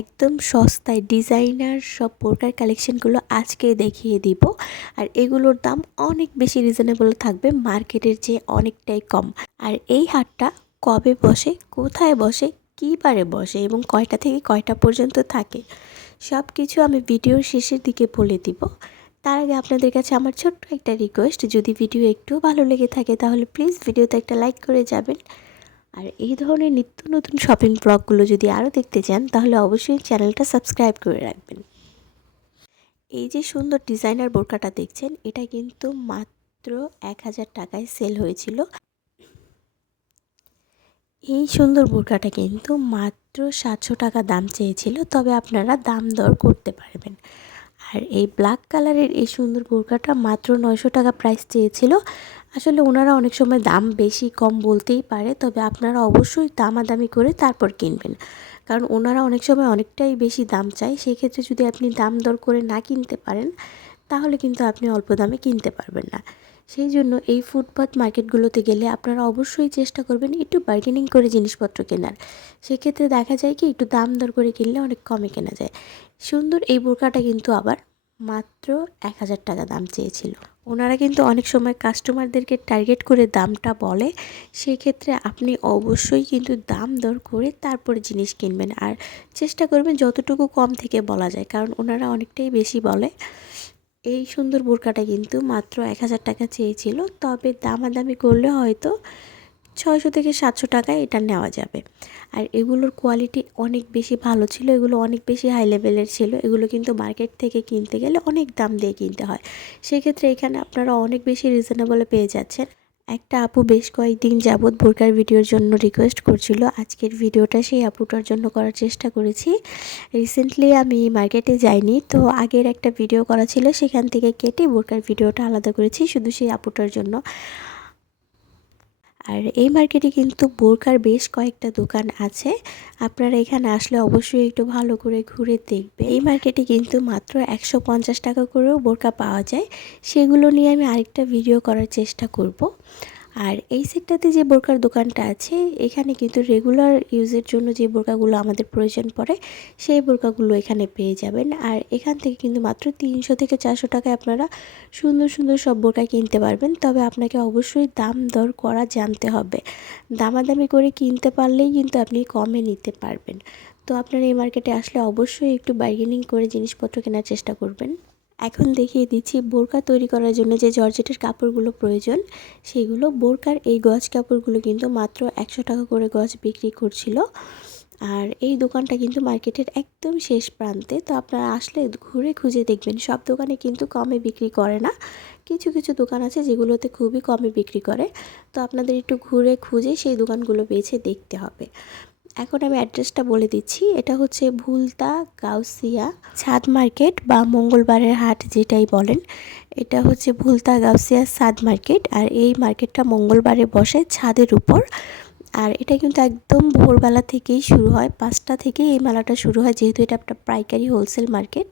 একদম সস্তায় ডিজাইনার সব বোরকার কালেকশনগুলো আজকে দেখিয়ে দিব। আর এগুলোর দাম অনেক বেশি রিজনেবল থাকবে মার্কেটের চেয়ে অনেকটাই কম। আর এই হাটটা কবে বসে, কোথায় বসে, কী বারে বসে এবং কয়টা থেকে কয়টা পর্যন্ত থাকে সব কিছু আমি ভিডিওর শেষের দিকে বলে দিব। তার আগে আপনাদের কাছে আমার ছোট্ট একটা রিকোয়েস্ট যদি ভিডিও একটু ভালো লেগে থাকে তাহলে প্লিজ ভিডিওতে একটা লাইক করে যাবেন। আর এই ধরনের নিত্য নতুন শপিং ব্লগগুলো যদি আরও দেখতে চান, তাহলে অবশ্যই চ্যানেলটা সাবস্ক্রাইব করে রাখবেন। এই যে সুন্দর ডিজাইনার বোরকাটা দেখছেন, এটা কিন্তু মাত্র এক হাজার টাকায় সেল হয়েছিল। এই সুন্দর বোরকাটা কিন্তু মাত্র সাতশো টাকা দাম চেয়েছিল, তবে আপনারা দাম দর করতে পারবেন। আর এই ব্ল্যাক কালারের এই সুন্দর বোরকাটা মাত্র নয়শো টাকা প্রাইস চেয়েছিল। আসলে ওনারা অনেক সময় দাম বেশি কম বলতেই পারে, তবে আপনারা অবশ্যই দামাদামি করে তারপর কিনবেন। কারণ ওনারা অনেক সময় অনেকটাই বেশি দাম চায়, সেক্ষেত্রে যদি আপনি দাম দর করে না কিনতে পারেন, তাহলে কিন্তু আপনি অল্প দামে কিনতে পারবেন না। সেই জন্য এই ফুটপাথ মার্কেটগুলোতে গেলে আপনারা অবশ্যই চেষ্টা করবেন একটু বার্গেনিং করে জিনিসপত্র কেনার। সেক্ষেত্রে দেখা যায় কি, একটু দাম দর করে কিনলে অনেক কমে কেনা যায়। সুন্দর এই বোরকাটা কিন্তু আবার মাত্র এক হাজার টাকা দাম চেয়েছিল। ওনারা কিন্তু অনেক সময় কাস্টমারদেরকে টার্গেট করে দামটা বলে সেই ক্ষেত্রে আপনি অবশ্যই কিন্তু দাম দর করে তারপরে জিনিস কিনবেন। আর চেষ্টা করবেন যতটুকু কম থেকে বলা যায়, কারণ ওনারা অনেকটাই বেশি বলে। এই সুন্দর বোরকাটা কিন্তু মাত্র এক হাজার টাকা চেয়েছিল, তবে দামাদামি করলে হয়তো ছয়শো থেকে সাতশো টাকায় এটা নেওয়া যাবে। আর এগুলোর কোয়ালিটি অনেক বেশি ভালো ছিল, এগুলো অনেক বেশি হাই লেভেলের ছিল, এগুলো কিন্তু মার্কেট থেকে কিনতে গেলে অনেক দাম দিয়ে কিনতে হয়। সেক্ষেত্রে এখানে আপনারা অনেক বেশি রিজনেবলে পেয়ে যাচ্ছেন। একটা আপু বেশ কয়েকদিন যাবৎ বোরকার ভিডিওর জন্য রিকোয়েস্ট করছিল, আজকের ভিডিওটা সেই আপুটার জন্য করার চেষ্টা করেছি। রিসেন্টলি আমি মার্কেটে যাইনি, তো আগের একটা ভিডিও করা ছিল, সেখান থেকে কেটে বোরকার ভিডিওটা আলাদা করেছি শুধু সেই আপুটার জন্য। আর এই মার্কেটে কিন্তু বোরকার বেশ কয়েকটা দোকান আছে। আপনারা এখানে আসলে অবশ্যই একটু ভালো করে ঘুরে দেখবে এই মার্কেটে কিন্তু মাত্র একশো পঞ্চাশ টাকা করেও বোরকা পাওয়া যায়। সেগুলো নিয়ে আমি আরেকটা ভিডিও করার চেষ্টা করব। আর এই সেটটাতে যে বোরকার দোকানটা আছে, এখানে কিন্তু রেগুলার ইউজের জন্য যে বোরকাগুলো আমাদের প্রয়োজন পড়ে, সেই বোরকাগুলো এখানে পেয়ে যাবেন। আর এখান থেকে কিন্তু মাত্র তিনশো থেকে চারশো টাকায় আপনারা সুন্দর সুন্দর সব বোরকা কিনতে পারবেন। তবে আপনাকে অবশ্যই দাম দর করা জানতে হবে। দামাদামি করে কিনতে পারলেই কিন্তু আপনি কমে নিতে পারবেন। তো আপনারা এই মার্কেটে আসলে অবশ্যই একটু বার্গেনিং করে জিনিসপত্র কেনার চেষ্টা করবেন। এখন দেখিয়ে দিচ্ছি বোরকা তৈরি করার জন্য যে জর্জেটের কাপড়গুলো প্রয়োজন, সেগুলো বোরকার এই গজ কাপড়গুলো কিন্তু মাত্র একশো টাকা করে গজ বিক্রি করছিল। আর এই দোকানটা কিন্তু মার্কেটের একদম শেষ প্রান্তে, তো আপনারা আসলে ঘুরে খুঁজে দেখবেন। সব দোকানে কিন্তু কমে বিক্রি করে না। কিছু কিছু দোকান আছে যেগুলোতে খুবই কমে বিক্রি করে। তো আপনাদের একটু ঘুরে খুঁজে সেই দোকানগুলো বেছে দেখতে হবে। এখন আমি অ্যাড্রেসটা বলে দিচ্ছি। এটা হচ্ছে ভুলতা গাউসিয়া ছাদ মার্কেট বা মঙ্গলবারের হাট যেটাই বলেন। এটা হচ্ছে ভুলতা গাউসিয়া ছাদ মার্কেট আর এই মার্কেটটা মঙ্গলবারে বসে ছাদের উপর। আর এটা কিন্তু একদম ভোরবেলা থেকেই শুরু হয়, পাঁচটা থেকেই এই মেলাটা শুরু হয়, যেহেতু এটা একটা পাইকারি হোলসেল মার্কেট